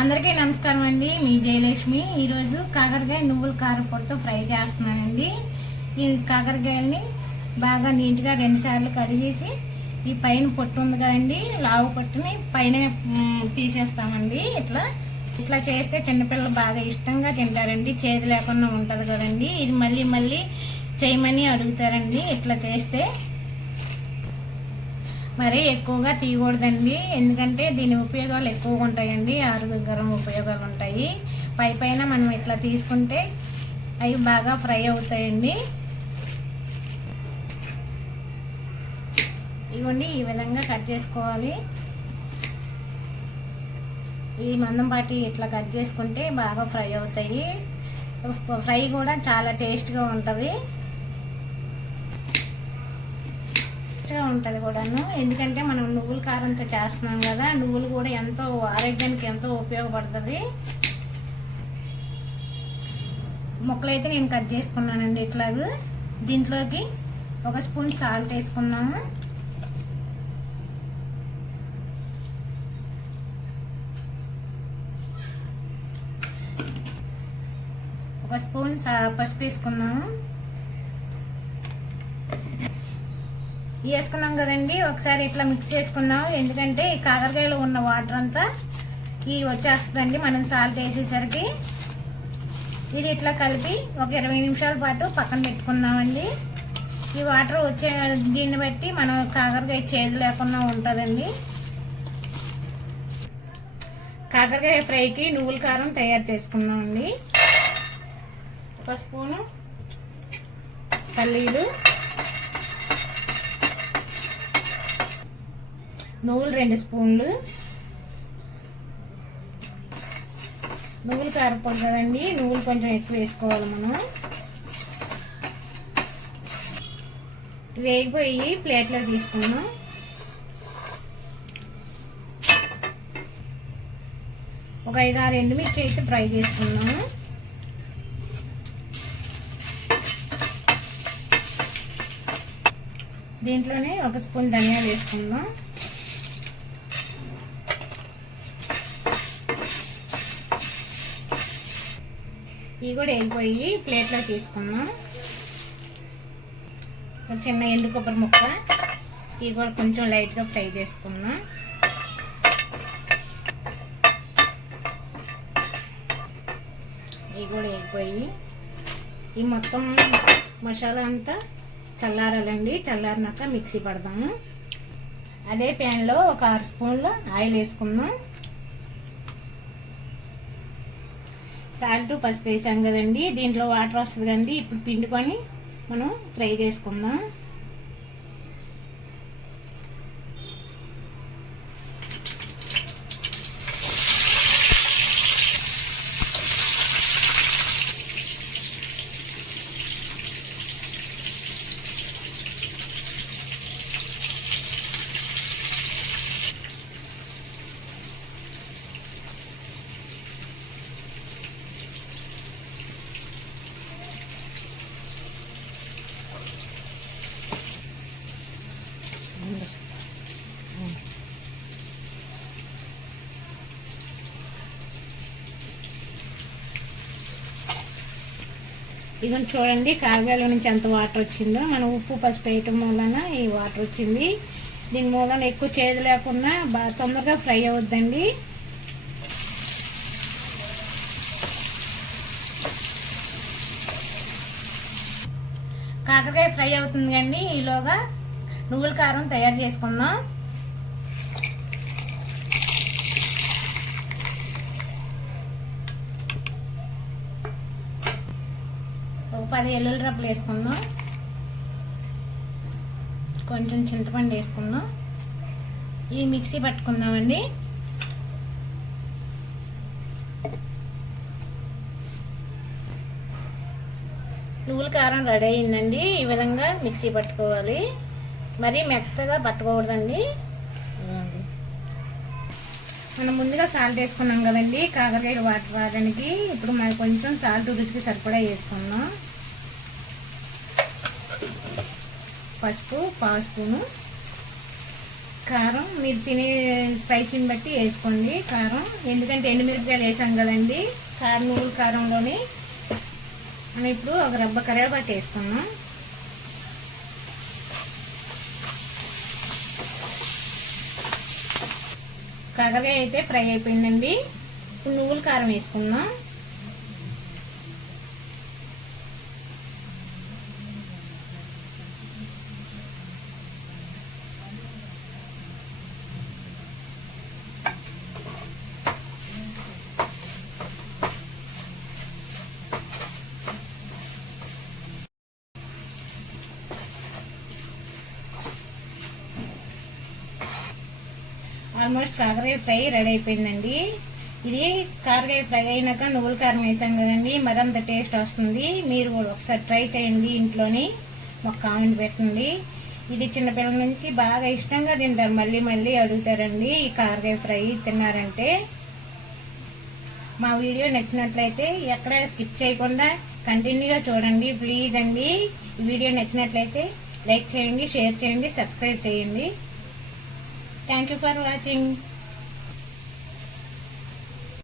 అందరికీ నమస్కారం అండి. మీ జయలక్ష్మి. ఈరోజు కాకరకాయ నువ్వుల కారపొడితో ఫ్రై చేస్తున్నానండి. ఈ కాకరకాయల్ని బాగా నీట్గా 2 సార్లు కడిగేసి ఈ పైన పొట్టు ఉంది కదండి, లావు పొట్టుని పైన తీసేస్తామండి. ఇట్లా చేస్తే చిన్నపిల్లలు బాగా ఇష్టంగా తింటారండి. చేదు లేకుండా ఉంటుంది కదండి. ఇది మళ్ళీ మళ్ళీ చేయమని అడుగుతారండి. ఇట్లా చేస్తే మరీ ఎక్కువగా తీయకూడదండి, ఎందుకంటే దీని ఉపయోగాలు ఎక్కువగా ఉంటాయండి. ఆరోగ్యకరం ఉపయోగాలు ఉంటాయి. పైన మనం ఇట్లా తీసుకుంటే అవి బాగా ఫ్రై అవుతాయండి. ఇవ్వండి, ఈ విధంగా కట్ చేసుకోవాలి. ఈ మందంపాటి ఇట్లా కట్ చేసుకుంటే బాగా ఫ్రై అవుతాయి. ఫ్రై కూడా చాలా టేస్ట్గా ఉంటుంది కూడాను. ఎందుకంటే మనం నువ్వుల కారంతో చేస్తున్నాం కదా, నువ్వులు కూడా ఎంతో ఆరోగ్యానికి ఎంతో ఉపయోగపడుతుంది. ముక్కలైతే నేను కట్ చేసుకున్నానండి. ఇట్లాగా దీంట్లోకి 1 స్పూన్ సాల్ట్ వేసుకున్నాము. ఒక స్పూన్ పసుపు వేసుకున్నాము. వేసుకున్నాం కదండి, ఒకసారి ఇట్లా మిక్స్ చేసుకున్నాం. ఎందుకంటే ఈ కాకరకాయలో ఉన్న వాటర్ అంతా వచ్చేస్తుందండి మనం సాల్ట్ వేసేసరికి. ఇది ఇట్లా కలిపి ఒక 20 నిమిషాల పాటు పక్కన పెట్టుకుందామండి. ఈ వాటర్ వచ్చే దీన్ని బట్టి మనం కాకరకాయ చేదు లేకుండా ఉంటుందండి. కాకరకాయ ఫ్రైకి నువ్వుల కారం తయారు చేసుకుందామండి. 1 స్పూను పల్లీలు, నువ్వులు 2 స్పూన్లు. నువ్వులు కారపొడి కదండి, నువ్వులు కొంచెం ఎక్కువ వేసుకోవాలి మనం. వేగిపోయి ప్లేట్లో తీసుకున్నాం. ఒక 5-6 ఎండుమిర్చి అయితే ఫ్రై చేసుకున్నాము. దీంట్లోనే 1 స్పూన్ ధనియాలు వేసుకుందాం. ఇవి కూడా వేగిపోయి ప్లేట్లో తీసుకుందాం. ఒక చిన్న ఎండు కొబ్బరి ముక్క, ఇవి కూడా కొంచెం లైట్గా ఫ్రై చేసుకుందాం. ఇవి కూడా వేగిపోయి ఈ మొత్తం మసాలా అంతా చల్లారాలండి. చల్లారినాక మిక్సీ పడదాము. అదే ప్యాన్లో ఒక 6 స్పూన్లు ఆయిల్ వేసుకుందాం. సాల్ట్, పసుపు వేసాం కదండి, దీంట్లో వాటర్ వస్తుంది కదండి. ఇప్పుడు పిండుకొని మనం ఫ్రై చేసుకుందాం. ఇదిగో చూడండి, కాకరకాయలో నుంచి ఎంత వాటర్ వచ్చిందో. మనం ఉప్పు పసుపు వేయటం వలన ఈ వాటర్ వచ్చింది. దీని మూలన ఎక్కువ చేదు లేకుండా బాగా తొందరగా ఫ్రై అవుద్దండి. కాకరకాయ ఫ్రై అవుతుంది కానీ ఈలోగా నువ్వుల కారం తయారు చేసుకుందాం. ఒక 10 ఎల్లుల్లి రబ్బలు వేసుకుందాం. కొంచెం చింతపండు వేసుకుందాం. ఈ మిక్సీ పట్టుకుందామండి. నువ్వుల కారం రెడీ అయిందండి. ఈ విధంగా మిక్సీ పట్టుకోవాలి. మరీ మెత్తగా పట్టుకోకూడదండి. మనం ముందుగా సాల్ట్ వేసుకున్నాం కదండి కాకరకాయ వాటర్ రావడానికి. ఇప్పుడు మనం కొంచెం సాల్ట్ రుచికి సరిపడా వేసుకుందాం. పసుపు 1 స్పూను, కారం మీరు తినే స్పైసీని బట్టి వేసుకోండి కారం, ఎందుకంటే ఎండుమిరపకాయలు వేసాం కదండి నువ్వుల కారంలోని. మనం ఇప్పుడు ఒక రబ్బ కరివేపాకు వేసుకున్నాం. కాకరకాయ అయితే ఫ్రై అయిపోయిందండి. ఇప్పుడు నువ్వుల కారం వేసుకుందాం. ఆల్మోస్ట్ కాకరకాయ ఫ్రై రెడీ అయిపోయిందండి. ఇది కాకరకాయ ఫ్రై అయినాక నువ్వుల కారం వేసాం కదండి, మరింత టేస్ట్ వస్తుంది. మీరు ఒకసారి ట్రై చేయండి ఇంట్లోని, ఒక కామెంట్ పెట్టండి. ఇది చిన్నపిల్లల నుంచి బాగా ఇష్టంగా తింటారు, మళ్ళీ మళ్ళీ అడుగుతారండి ఈ కాకరకాయ ఫ్రై తిన్నారంటే. మా వీడియో నచ్చినట్లయితే ఎక్కడ స్కిప్ చేయకుండా కంటిన్యూగా చూడండి ప్లీజ్ అండి. ఈ వీడియో నచ్చినట్లయితే లైక్ చేయండి, షేర్ చేయండి, సబ్స్క్రైబ్ చేయండి. Thank you for watching.